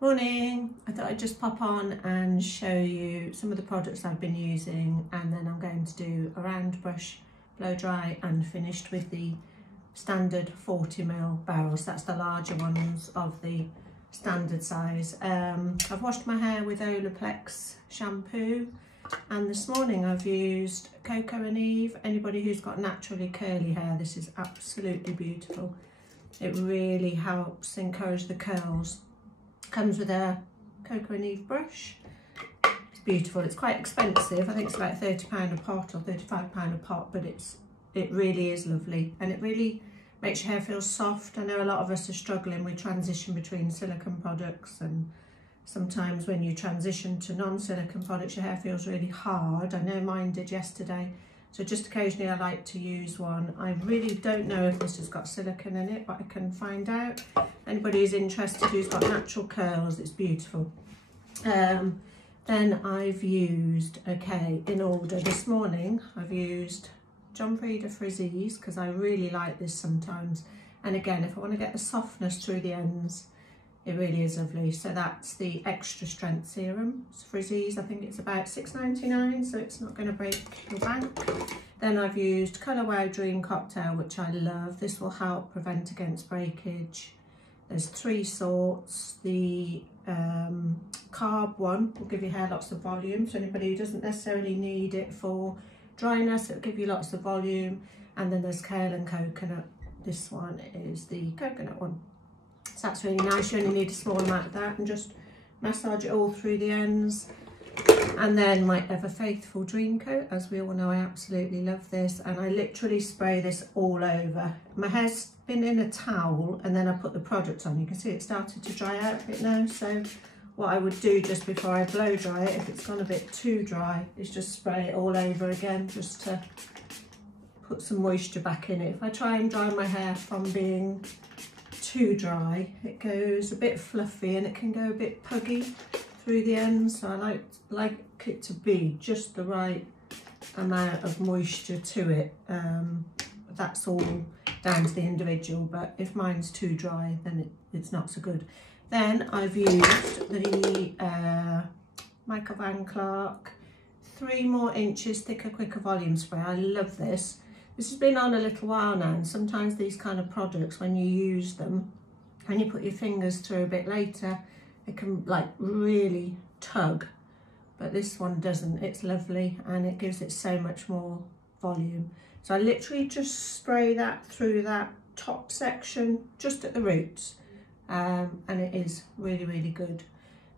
Morning. I thought I'd just pop on and show you some of the products I've been using, and then I'm going to do a round brush, blow dry and finished with the standard 40ml barrels. That's the larger ones of the standard size. I've washed my hair with Olaplex shampoo, and this morning I've used Coco and Eve. Anybody who's got naturally curly hair, this is absolutely beautiful. It really helps encourage the curls. Comes with a Coco and Eve brush. It's beautiful. It's quite expensive. I think it's about £30 a pot or £35 a pot, but it really is lovely, and it really makes your hair feel soft. I know a lot of us are struggling with transition between silicone products, and sometimes when you transition to non-silicone products your hair feels really hard. I know mine did yesterday, so just occasionally I like to use one. I really don't know if this has got silicone in it, but I can find out. Anybody who's interested who's got natural curls, it's beautiful. Then I've used, in order this morning, I've used John Frieda Frizzies, because I really like this sometimes. And again, if I want to get the softness through the ends, it really is lovely. So that's the extra strength serum. It's Frizzies, I think it's about £6.99, so it's not going to break your bank. Then I've used Colour Wow Dream Cocktail, which I love. This will help prevent against breakage. There's 3 sorts. The carb one will give your hair lots of volume, so anybody who doesn't necessarily need it for dryness, it'll give you lots of volume. And then there's kale and coconut. This one is the coconut one. So that's really nice. You only need a small amount of that, and just massage it all through the ends. And then my ever faithful Dream Coat. As we all know, I absolutely love this, and I literally spray this all over. My hair's been in a towel, and then I put the product on. You can see it started to dry out a bit now. So what I would do just before I blow dry it, if it's gone a bit too dry, is just spray it all over again, just to put some moisture back in it. If I try and dry my hair from being too dry, it goes a bit fluffy and it can go a bit puggy through the ends. So I like it to be just the right amount of moisture to it. That's all down to the individual, but if mine's too dry, then it's not so good. Then I've used the Michael Van Clark 3 more inches thicker, quicker volume spray. I love this. This has been on a little while now, and sometimes these kind of products, when you use them, when you put your fingers through a bit later, it can like really tug, but this one doesn't. It's lovely, and it gives it so much more volume. So I literally just spray that through that top section, just at the roots, and it is really, really good.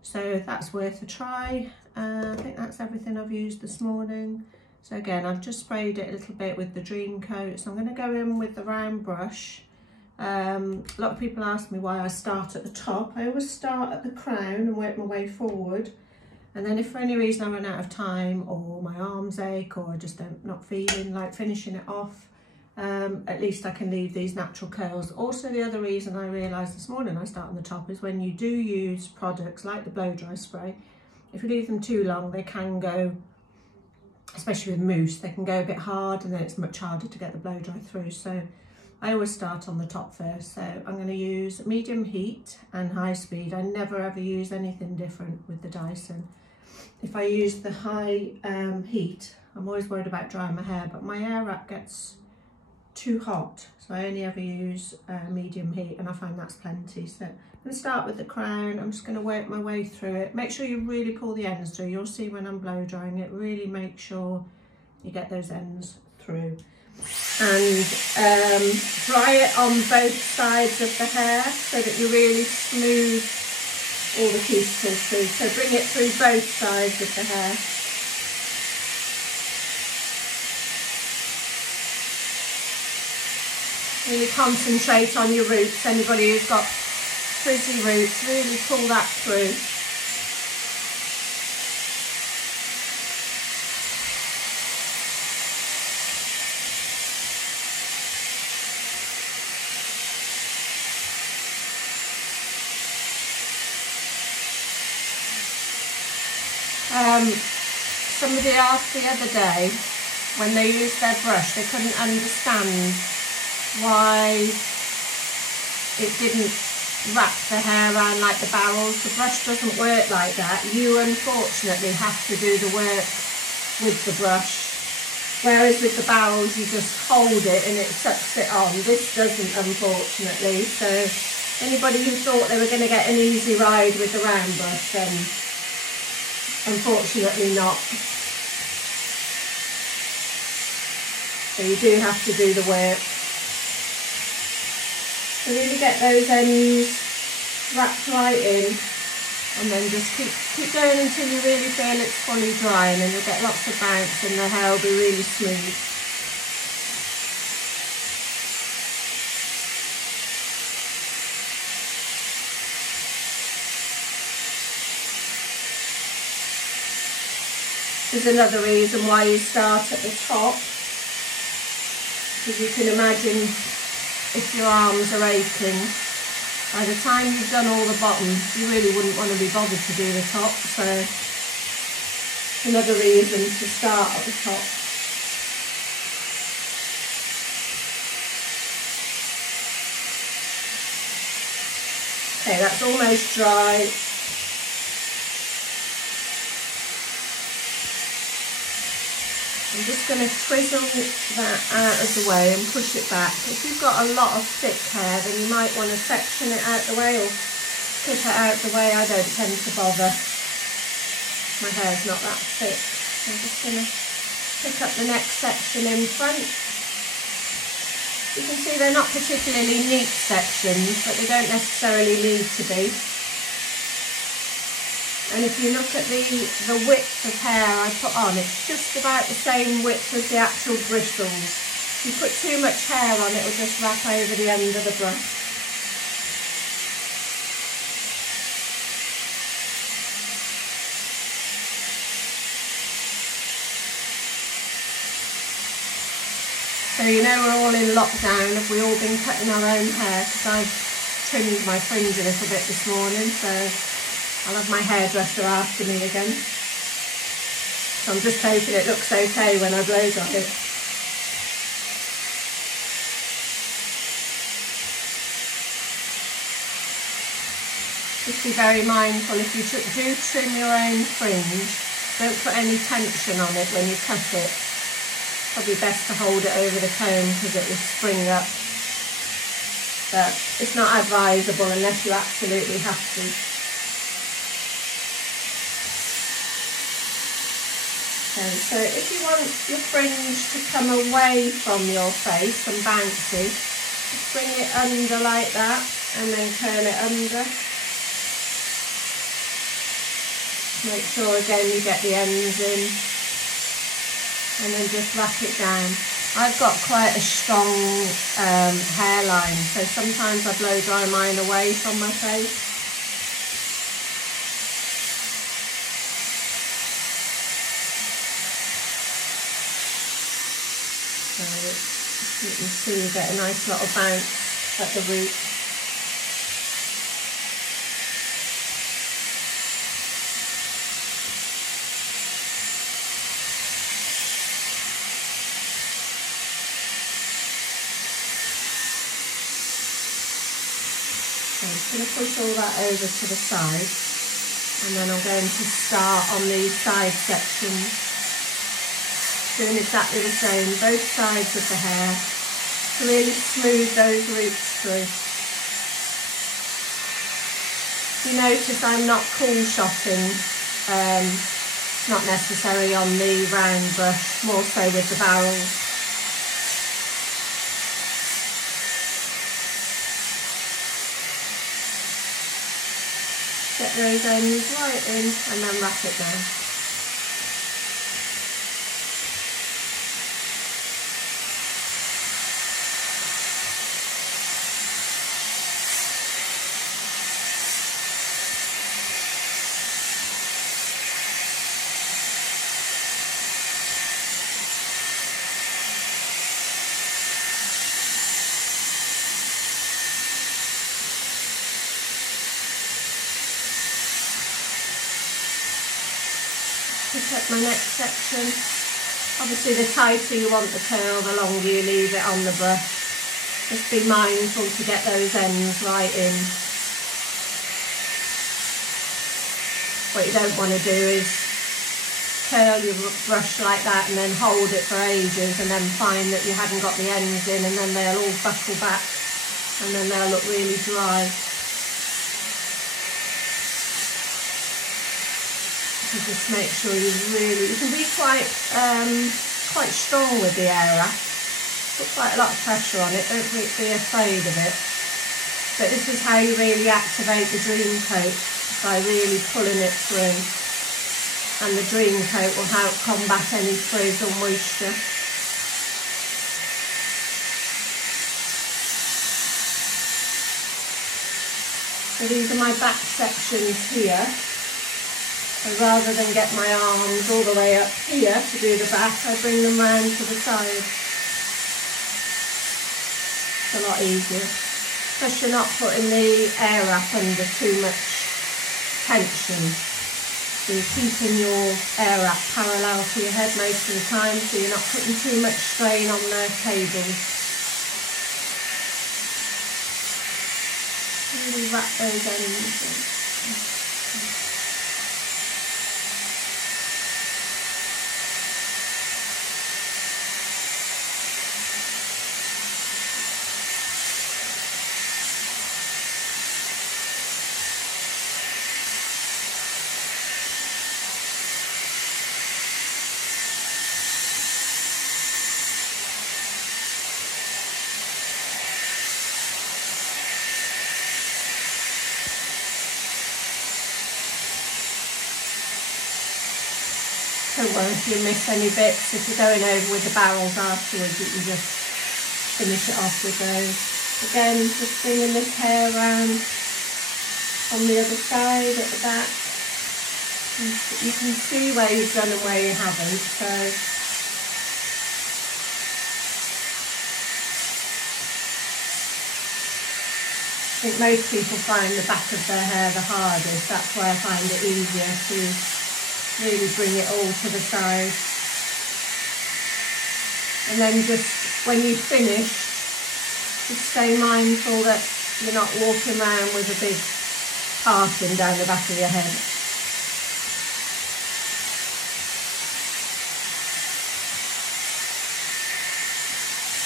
So that's worth a try. I think that's everything I've used this morning. So again, I've just sprayed it a little bit with the Dream Coat. So I'm going to go in with the round brush. A lot of people ask me why I start at the top. I always start at the crown and work my way forward. And then if for any reason I run out of time, or my arms ache, or I just not feeling like finishing it off, at least I can leave these natural curls. Also, the other reason I realised this morning I start on the top is when you do use products like the blow dry spray, if you leave them too long, they can go, especially with mousse, they can go a bit hard, and then it's much harder to get the blow dry through. So I always start on the top first. So I'm going to use medium heat and high speed. I never ever use anything different with the Dyson. If I use the high heat, I'm always worried about drying my hair, but my airwrap gets too hot, so I only ever use medium heat, and I find that's plenty. So I'm going to start with the crown. I'm just going to work my way through it. Make sure you really pull the ends through. You'll see when I'm blow drying it, really make sure you get those ends through. And dry it on both sides of the hair so that you really smooth all the cuticles through. So bring it through both sides of the hair. Really concentrate on your roots. Anybody who's got frizzy roots, really pull that through. Somebody asked the other day, when they used their brush, they couldn't understand why it didn't wrap the hair around like the barrels. The brush doesn't work like that. You unfortunately have to do the work with the brush. Whereas with the barrels you just hold it and it sucks it on. This doesn't, unfortunately. So anybody who thought they were going to get an easy ride with the round brush, then unfortunately not. So you do have to do the work. So really get those ends wrapped right in, and then just keep going until you really feel it's fully dry, and then you'll get lots of bounce and the hair will be really smooth. There's another reason why you start at the top, because you can imagine if your arms are aching, by the time you've done all the bottom, you really wouldn't want to be bothered to do the top. So another reason to start at the top. Okay, that's almost dry. I'm just going to twizzle that out of the way and push it back. If you've got a lot of thick hair, then you might want to section it out the way or clip it out the way. I don't tend to bother. My hair's not that thick. So I'm just going to pick up the next section in front. You can see they're not particularly neat sections, but they don't necessarily need to be. And if you look at the width of hair I put on, it's just about the same width as the actual bristles. If you put too much hair on, it will just wrap over the end of the brush. So you know we're all in lockdown. Have we all been cutting our own hair? Because I've trimmed my fringe a little bit this morning, so I'll have my hairdresser after me again. So I'm just hoping it looks okay when I blow dry it. Just be very mindful, if you do trim your own fringe, don't put any tension on it when you cut it. Probably best to hold it over the comb because it will spring up. But it's not advisable unless you absolutely have to. Okay, so if you want your fringe to come away from your face and bouncy, just bring it under like that and then curl it under. Make sure again you get the ends in and then just wrap it down. I've got quite a strong hairline, so sometimes I blow dry mine away from my face. So you can see you get a nice lot of bounce at the root. So I'm just going to push all that over to the side, and then I'm going to start on these side sections. Doing exactly the same, both sides of the hair, to really smooth those roots through. You notice I'm not cool shotting, not necessary on the round brush, more so with the barrels. Get those ends right in and then wrap it down. Pick up my next section. Obviously the tighter you want the curl, the longer you leave it on the brush. Just be mindful to get those ends right in. What you don't want to do is curl your brush like that and then hold it for ages and then find that you haven't got the ends in, and then they'll all buckle back and then they'll look really dry. So just make sure you can be quite strong with the airwrap. Put quite a lot of pressure on it, don't be afraid of it. But this is how you really activate the dream coat, by really pulling it through. And the dream coat will help combat any frizz or moisture. So these are my back sections here. So rather than get my arms all the way up here to do the back, I bring them round to the side. It's a lot easier. Plus you're not putting the airwrap under too much tension. So you're keeping your airwrap parallel to your head most of the time, so you're not putting too much strain on the cables. Really wrap those ends in. Don't worry if you miss any bits. If you're going over with the barrels afterwards, you can just finish it off with those. Again, just bringing this hair round on the other side at the back. And you can see where you've done and where you haven't. So I think most people find the back of their hair the hardest. That's why I find it easier to really bring it all to the side. And then just when you finish, just stay mindful that you're not walking around with a big parting down the back of your head.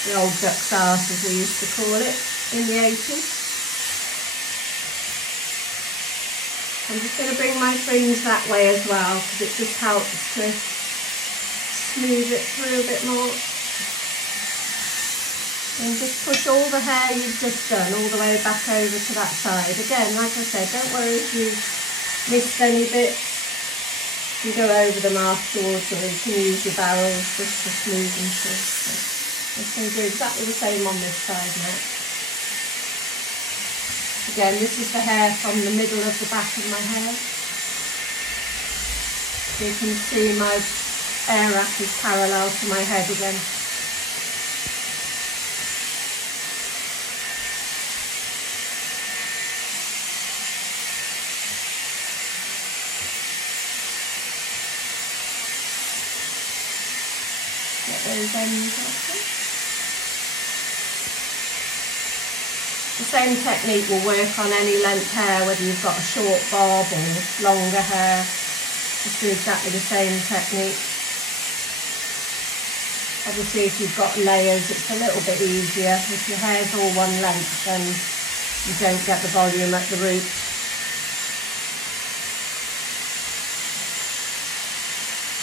The old duck's arse, as we used to call it in the 80s. I'm just going to bring my fringe that way as well, because it just helps to smooth it through a bit more. And just push all the hair you've just done all the way back over to that side. Again, like I said, don't worry if you missed any bits. You can go over them afterwards, or you can use your barrels just to smooth them through. So I'm going to do exactly the same on this side now. Again, this is the hair from the middle of the back of my hair. So you can see my airwrap is parallel to my head again. Get those ends off. The same technique will work on any length hair, whether you've got a short bob or longer hair. Just do exactly the same technique. Obviously if you've got layers it's a little bit easier. If your hair's all one length then you don't get the volume at the root.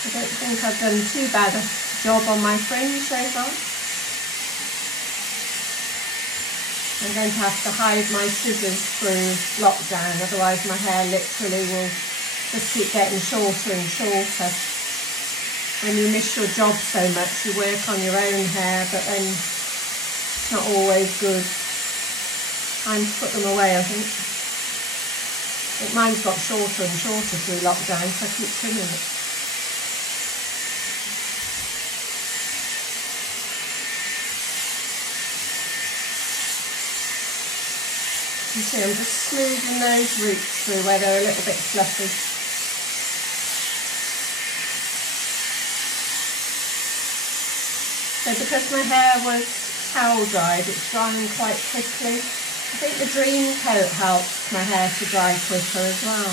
I don't think I've done too bad a job on my fringe so far. I'm going to have to hide my scissors through lockdown, otherwise my hair literally will just keep getting shorter and shorter. When you miss your job so much, you work on your own hair, but then it's not always good. Time to put them away, I think. Mine's got shorter and shorter through lockdown, so I keep trimming it. You see, I'm just smoothing those roots through where they're a little bit fluffy. So because my hair was towel dried, it's drying quite quickly. I think the dream coat helps my hair to dry quicker as well.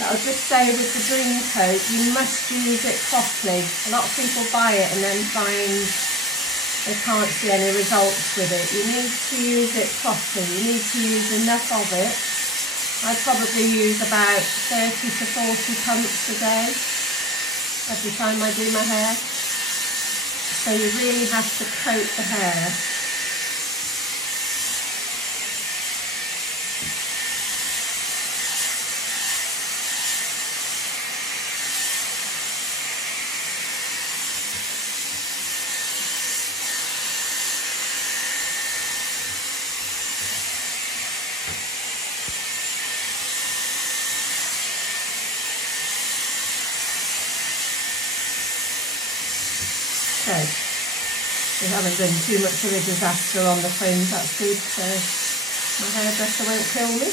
But I'll just say with the Dream Coat, you must use it properly. A lot of people buy it and then find they can't see any results with it. You need to use it properly. You need to use enough of it. I probably use about 30 to 40 pumps a day every time I do my hair. So you really have to coat the hair. So, we haven't done too much of a disaster on the fringe, that's good, so my hairdresser won't kill me.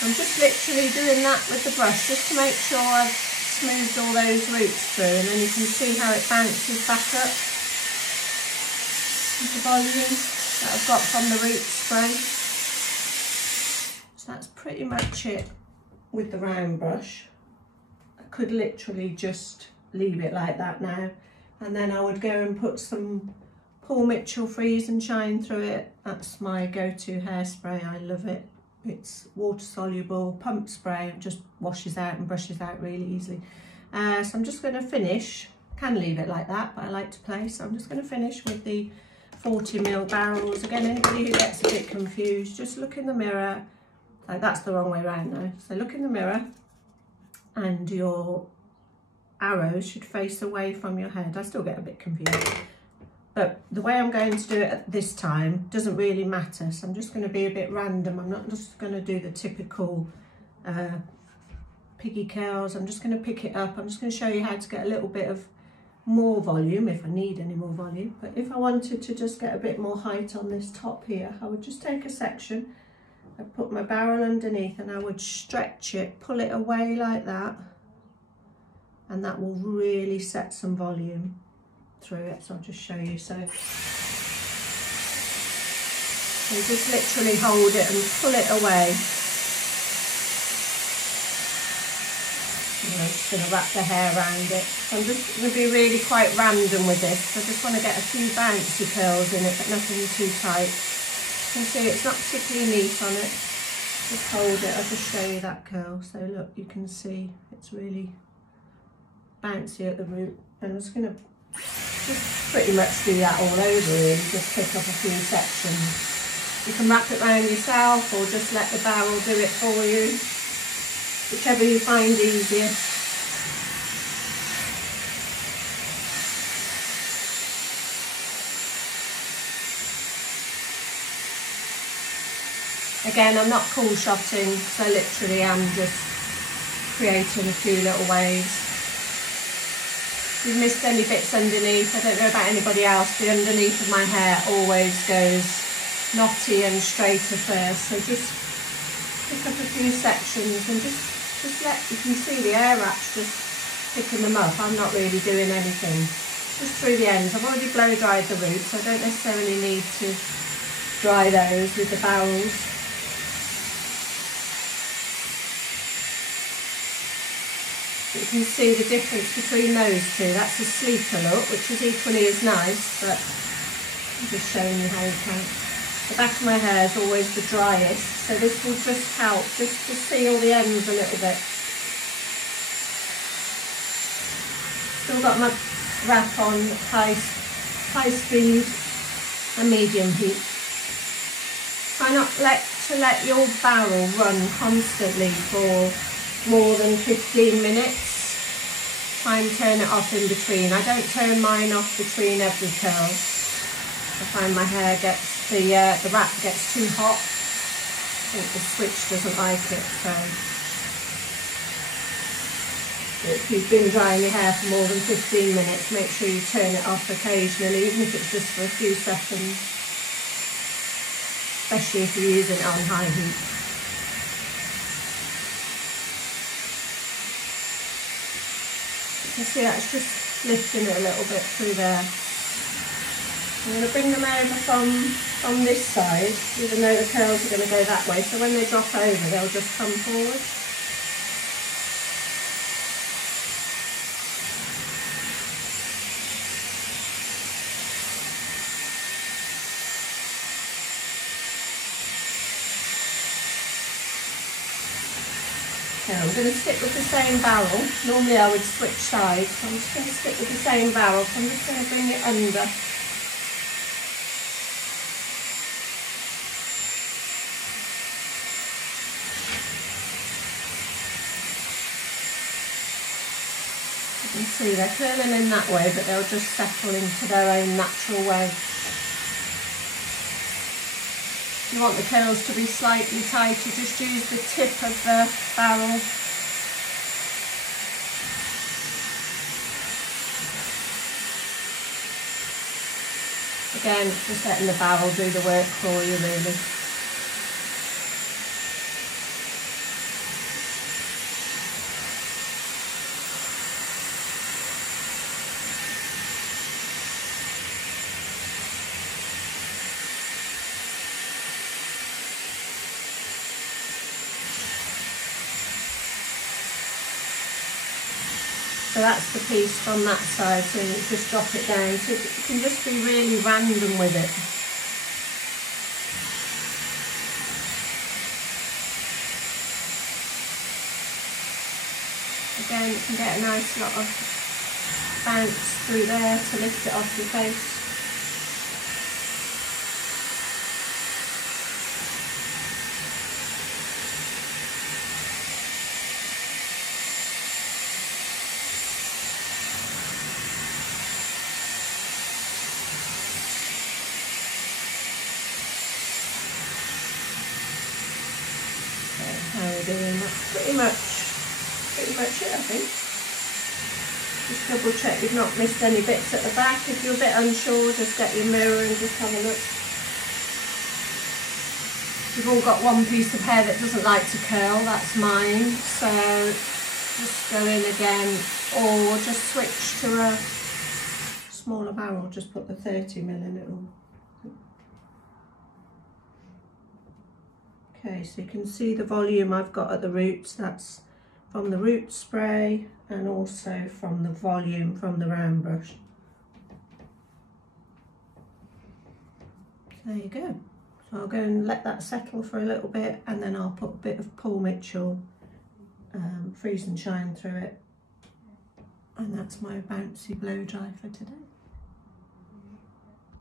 I'm just literally doing that with the brush just to make sure I've smoothed all those roots through, and then you can see how it bounces back up with the volume that I've got from the root spray. So that's pretty much it with the round brush. I could literally just leave it like that now, and then I would go and put some Paul Mitchell Freeze and Shine through it. That's my go-to hairspray. I love it. It's water soluble, pump spray, it just washes out and brushes out really easily. So I'm just going to finish, can leave it like that, but I like to play, so I'm just going to finish with the 40ml barrels. Again, anybody who gets a bit confused, just look in the mirror. Like, that's the wrong way around though. So look in the mirror and your arrows should face away from your head. I still get a bit confused, but the way I'm going to do it at this time doesn't really matter. So I'm just going to be a bit random. I'm not just going to do the typical piggy curls. I'm just going to pick it up. I'm just going to show you how to get a little bit of more volume if I need any more volume. But if I wanted to just get a bit more height on this top here, I would just take a section, I'd put my barrel underneath, and I would stretch it, pull it away like that, and that will really set some volume through it. So I'll just show you. So you just literally hold it and pull it away. And I'm just going to wrap the hair around it. So I'm just going to be really quite random with this. I just want to get a few bouncy curls in it, but nothing too tight. You can see it's not particularly neat on it. Just hold it, I'll just show you that curl. So look, you can see it's really bouncy at the root. And I'm just going to just pretty much do that all over really, just pick up a few sections. You can wrap it around yourself or just let the barrel do it for you, whichever you find easiest. Again, I'm not cool shotting, so literally I'm just creating a few little waves. If you've missed any bits underneath, I don't know about anybody else, the underneath of my hair always goes knotty and straighter first, so just pick up a few sections and just let, you can see the airwraps just picking them up. I'm not really doing anything, just through the ends. I've already blow dried the roots, so I don't necessarily need to dry those with the barrels. You can see the difference between those two. That's a sleeker look, which is equally as nice, but I'm just showing you how you can. The back of my hair is always the driest, so this will just help just to seal the ends a little bit. Still got my wrap on high speed and medium heat. Try not to let your barrel run constantly for more than 15 minutes. Try and turn it off in between. I don't turn mine off between every curl. I find my hair gets, the wrap gets too hot. I think the switch doesn't like it, so. If you've been drying your hair for more than 15 minutes, make sure you turn it off occasionally, even if it's just for a few seconds. Especially if you're using it on high heat. You can see that's just lifting it a little bit through there. I'm going to bring them over from this side, even though the curls are going to go that way, so when they drop over they'll just come forward. Now I'm going to stick with the same barrel. Normally I would switch sides, so I'm just going to stick with the same barrel, so I'm just going to bring it under. You can see they're curling in that way, but they'll just settle into their own natural way. If you want the curls to be slightly tighter, just use the tip of the barrel. Again, just letting the barrel do the work for you, really. So that's the piece from that side, so you just drop it down. So you can just be really random with it. Again, you can get a nice lot of bounce through there to lift it off your face. How we're doing, that's pretty much it, I think. Just double check you've not missed any bits at the back. If you're a bit unsure, just get your mirror and just have a look. You've all got one piece of hair that doesn't like to curl, that's mine, so just go in again, or just switch to a smaller barrel, just put the 30mm in it all. Okay, so you can see the volume I've got at the roots. That's from the root spray and also from the volume from the round brush. So there you go. So I'll go and let that settle for a little bit, and then I'll put a bit of Paul Mitchell Freeze and Shine through it. And that's my bouncy blow dry for today.